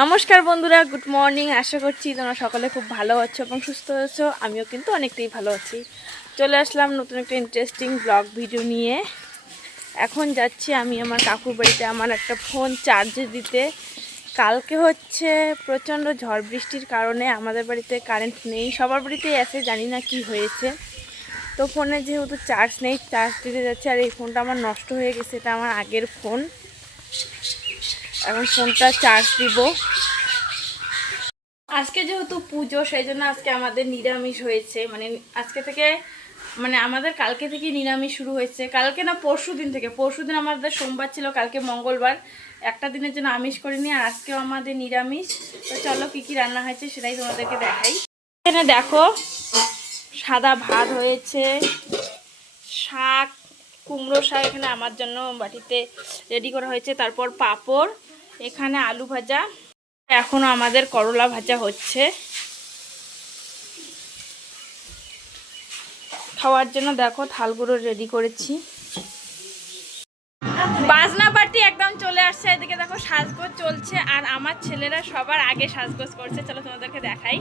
নমস্কার বন্ধুরা, good morning. আশা করছি তোমরা সকলে খুব ভালো আছো এবং সুস্থ আছো। আমিও কিন্তু অনেকটাই ভালো আছি। চলে আসলাম নতুন একটা ইন্টারেস্টিং ব্লগ ভিডিও নিয়ে। এখন যাচ্ছি আমি আমার কাকুর বাড়িতে আমার একটা ফোন চার্জে দিতে। কালকে হচ্ছে প্রচণ্ড ঝড় বৃষ্টির কারণে আমাদের বাড়িতে কারেন্ট নেই, সবার বাড়িতেই আছে, জানি না কি হয়েছে। তো ফোনে যেহেতু চার্জ নেই, চার্জ দিতে যাচ্ছে। আর এই ফোনটা আমার নষ্ট হয়ে গেছে, এটা আমার আগের ফোন। এখন ফোনটা চার্জ দিব। আজকে যেহেতু পুজো, সেই জন্য আজকে আমাদের নিরামিষ হয়েছে। আজকে থেকে আমাদের কালকে থেকে নিরামিষ শুরু হয়েছে। কালকে না, পরশু দিন থেকে। পরশু দিন আমাদের সোমবার ছিল, কালকে মঙ্গলবার। একটা দিনের জন্য আমিষ করিনি, আর আজকেও আমাদের নিরামিষ। তো চলো কী কী রান্না হয়েছে সেটাই তোমাদেরকে দেখাই। এখানে দেখো, সাদা ভাত হয়েছে, শাক, কুমড়ো শাক এখানে আমার জন্য বাটিতে রেডি করা হয়েছে। তারপর পাঁপড়, এখানে আলু ভাজা, এখনো আমাদের করলা ভাজা হচ্ছে। খাওয়ার জন্য দেখো থালগুলো রেডি করেছি। বাজনা পার্টি একদম চলে আসছে। এদিকে দেখো সাজগোজ চলছে, আর আমার ছেলেরা সবার আগে সাজগোজ করছে। চলো তোমাদেরকে দেখাই।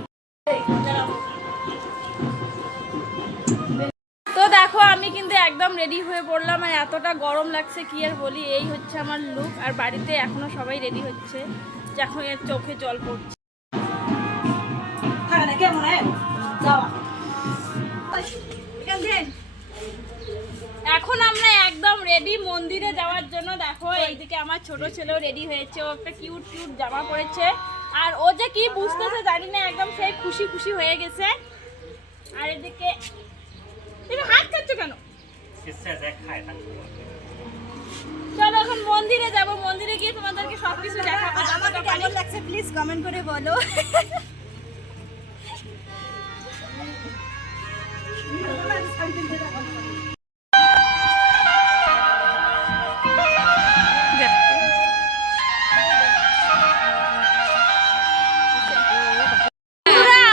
তো দেখো আমি কিন্তু একদম রেডি হয়ে পড়লাম, আর এতটা গরম লাগছে কি আর বলি। এই হচ্ছে আমার লুক। আর বাড়িতে এখনো সবাই রেডি হচ্ছে, যখন এর চোখে জল পড়ছে। এখন আমরা একদম রেডি মন্দিরে যাওয়ার জন্য। দেখো এইদিকে আমার ছোট ছেলেও রেডি হয়েছে, ও একটা কিউট কিউট জামা পরেছে। আর ও যে কি বুঝতেছে জানি না, একদম সেই খুশি খুশি হয়ে গেছে। আর এদিকে তুমি হাত খাচ্ছ কেন? চলো এখন মন্দিরে যাব, মন্দিরে গিয়ে তোমাদেরকে সবকিছু দেখাবো। আমাকে কেমন লাগছে প্লিজ কমেন্ট করে বলো।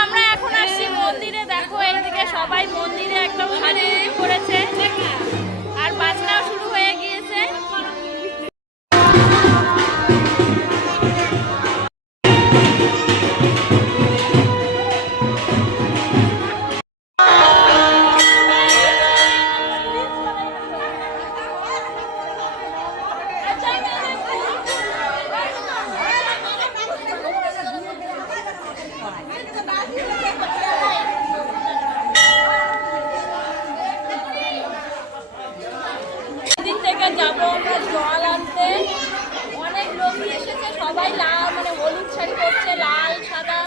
আমরা এখন আসছি মন্দিরে। দেখো এইদিকে সবাই মন্দিরে একদম সাজুগুজু করেছে, আর বাজনাও শুরু হয়ে গিয়েছে। দিন থেকে যাবো আমরা জল আনতে। অনেক লোকই এসেছে, সবাই লাল হলুদ শাড়ি পরছে, লাল সাদা।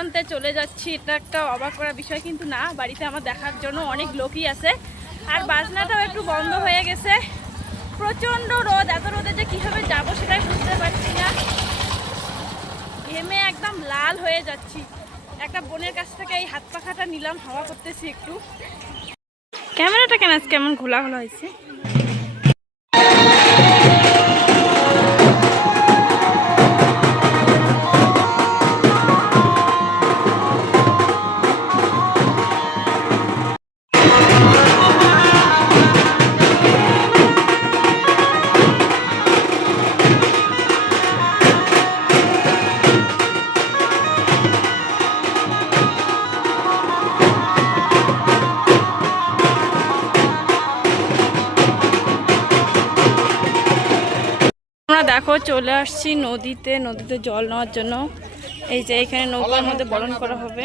প্রান্তে চলে যাচ্ছি, এটা একটা অবাক করা বিষয় কিন্তু না, বাড়িতে আমার দেখার জন্য অনেক লোকই আছে। আর বাজনাটাও একটু বন্ধ হয়ে গেছে, প্রচণ্ড রোদ, এত রোদে যে কীভাবে যাবো সেটাই বুঝতে পারছি না, ঘেমে একদম লাল হয়ে যাচ্ছি। একটা বোনের কাছ থেকে এই হাত পাখাটা নিলাম, হাওয়া করতেছি একটু। ক্যামেরাটা কেন আজকে কেমন ঘোলা ঘোলা হয়েছে। আমরা দেখো চলে আসছি নদীতে, নদীতে জল নেওয়ার জন্য। এই যে এখানে নৌকার মধ্যে বরণ করা হবে।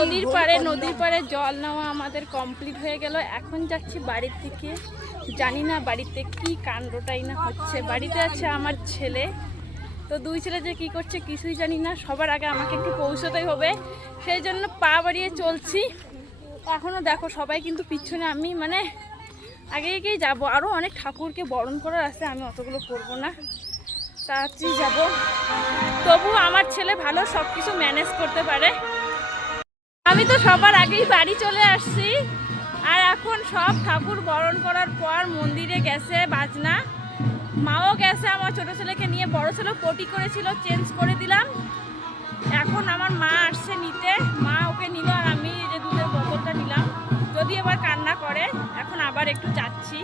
নদীর পাড়ে, নদীর পাড়ে জল নেওয়া আমাদের কমপ্লিট হয়ে গেল। এখন যাচ্ছি বাড়ির দিকে, জানি না বাড়িতে কি কাণ্ডটাই না হচ্ছে। বাড়িতে আছে আমার ছেলে, তো দুই ছেলে যে কি করছে কিছুই জানি না। সবার আগে আমাকে একটু পৌঁছতেই হবে, সেই জন্য পা বাড়িয়ে চলছি। এখনও দেখো সবাই কিন্তু পিছনে, আমি মানে আগে আগেই যাবো। আরও অনেক ঠাকুরকে বরণ করার আছে, আমি অতগুলো করবো না, তাড়াতাড়ি যাবো। তবু আমার ছেলে ভালো সব কিছু ম্যানেজ করতে পারে। আমি তো সবার আগেই বাড়ি চলে আসছি। আর এখন সব ঠাকুর বরণ করার পর মন্দিরে গেছে বাজনা, মাও গেছে আমার ছোট ছেলেকে নিয়ে। বড় ছেলে পটি করেছিল, চেঞ্জ করে দিলাম। এখন আমার মা আসছে নিতে, মা ওকে নিল, আর আমি যে দুধের বোতলটা নিলাম। যদি এবার কান্না করে, এখন আবার একটু যাচ্ছি।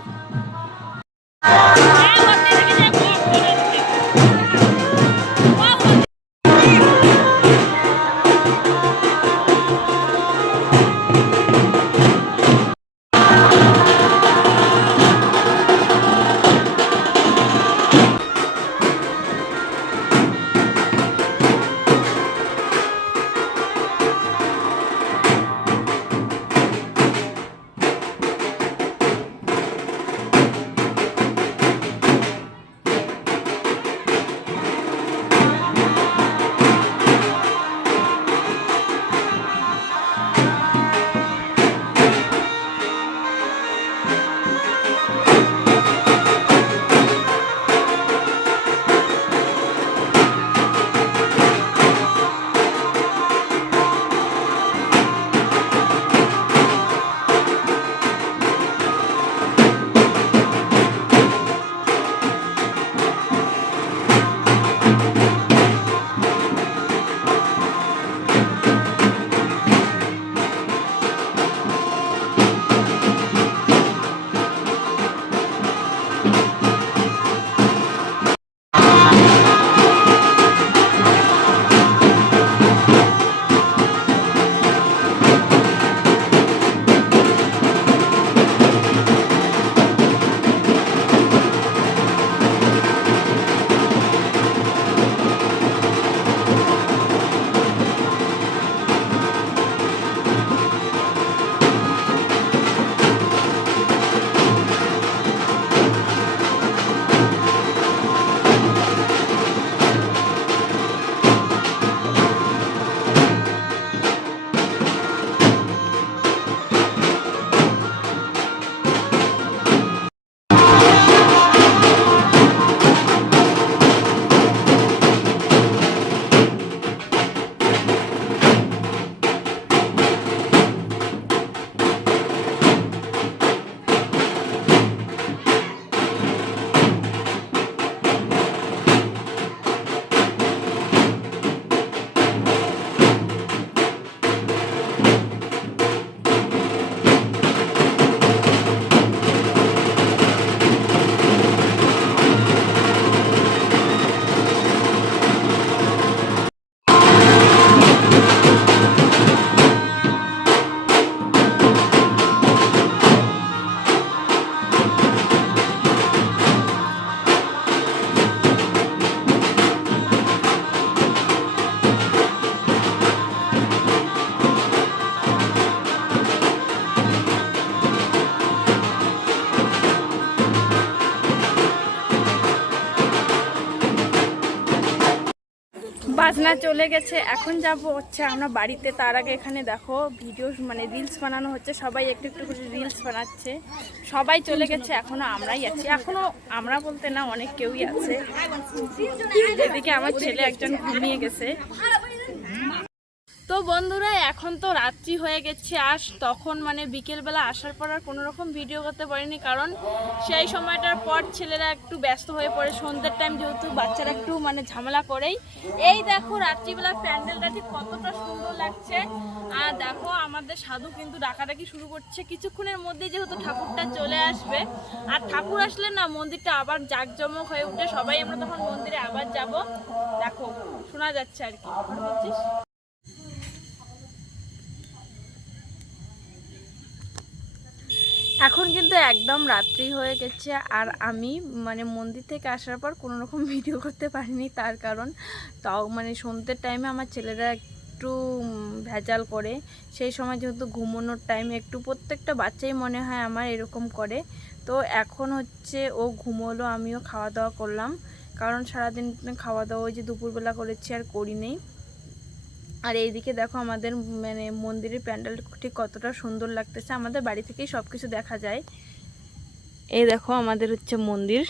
বাজনা চলে গেছে, এখন যাব হচ্ছে আমরা বাড়িতে। তার আগে এখানে দেখো ভিডিও মানে রিলস বানানো হচ্ছে, সবাই একটু একটু করে রিলস বানাচ্ছে। সবাই চলে গেছে, এখনো আমরাই আছি। এখনো আমরা বলতে না, অনেক কেউই আছে। এদিকে আমার ছেলে একজন ঘুমিয়ে গেছে। তো বন্ধুরা, এখন তো রাত্রি হয়ে গেছে। তখন মানে বিকেলবেলা আসার পর আর কোনো রকম ভিডিও করতে পারিনি, কারণ সেই সময়টার পর ছেলেরা একটু ব্যস্ত হয়ে পড়ে। সন্ধ্যের টাইম যেহেতু, বাচ্চারা একটু মানে ঝামেলা করেই। এই দেখো রাত্রিবেলা প্যান্ডেলটা ঠিক কতটা সুন্দর লাগছে। আর দেখো আমাদের সাধু কিন্তু ডাকাডাকি শুরু করছে। কিছুক্ষণের মধ্যে যেহেতু ঠাকুরটা চলে আসবে, আর ঠাকুর আসলে না মন্দিরটা আবার জাঁকজমক হয়ে উঠে। সবাই আমরা তখন মন্দিরে আবার যাব। দেখো শোনা যাচ্ছে আর কি বলছিস। এখন কিন্তু একদম রাত্রি হয়ে গেছে, আর আমি মানে মন্দির থেকে আসার পর কোনো রকম ভিডিও করতে পারিনি। তার কারণ তাও মানে সন্ধ্যের টাইমে আমার ছেলেরা একটু ভেজাল করে। সেই সময় যেহেতু ঘুমানোর টাইমে একটু, প্রত্যেকটা বাচ্চাই মনে হয় আমার এরকম করে। তো এখন হচ্ছে ও ঘুমোলো, আমিও খাওয়া দাওয়া করলাম, কারণ সারাদিন খাওয়া দাওয়া ওই যে দুপুরবেলা করেছি আর করি নেই। আর এইদিকে দেখো আমাদের মানে মন্দিরের প্যান্ডেল ঠিক কতটা সুন্দর লাগতেছে। আমাদের বাড়ি থেকেই সব কিছু দেখা যায়। এই দেখো আমাদের হচ্ছে মন্দির।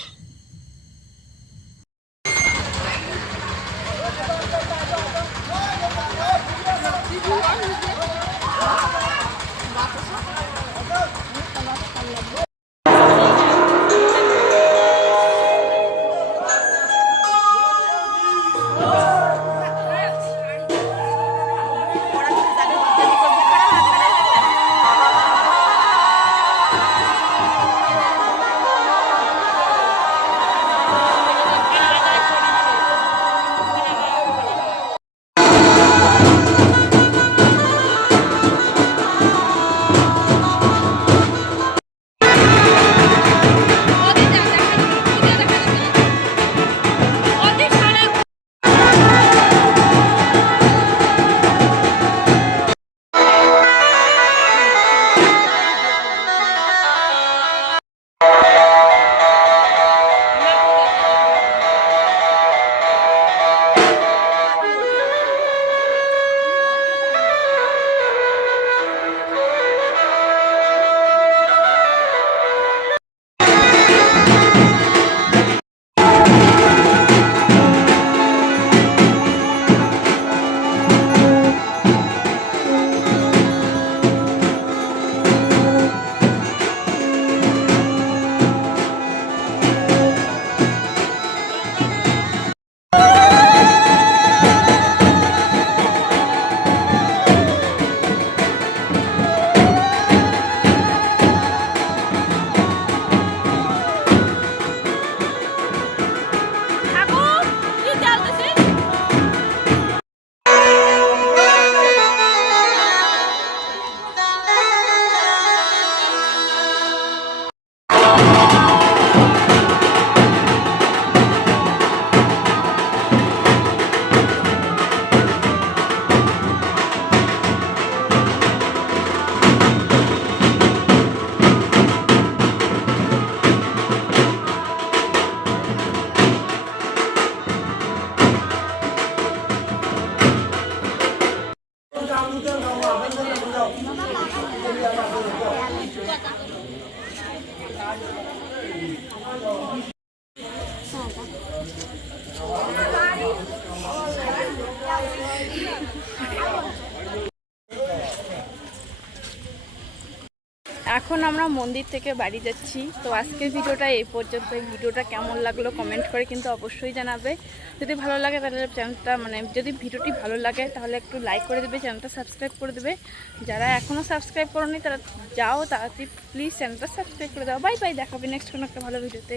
এখন আমরা মন্দির থেকে বাড়ি যাচ্ছি। তো আজকের ভিডিওটা এই পর্যন্ত। ভিডিওটা কেমন লাগলো কমেন্ট করে কিন্তু অবশ্যই জানাবে। যদি ভালো লাগে তাহলে চ্যানেলটা মানে যদি ভিডিওটি ভালো লাগে তাহলে একটু লাইক করে দেবে, চ্যানেলটা সাবস্ক্রাইব করে দেবে। যারা এখনও সাবস্ক্রাইব করোনি তারা যাও তাড়াতাড়ি প্লিজ চ্যানেলটা সাবস্ক্রাইব করে দাও। বাই বাই, দেখাবে নেক্সট কোনো একটা ভালো ভিডিওতে।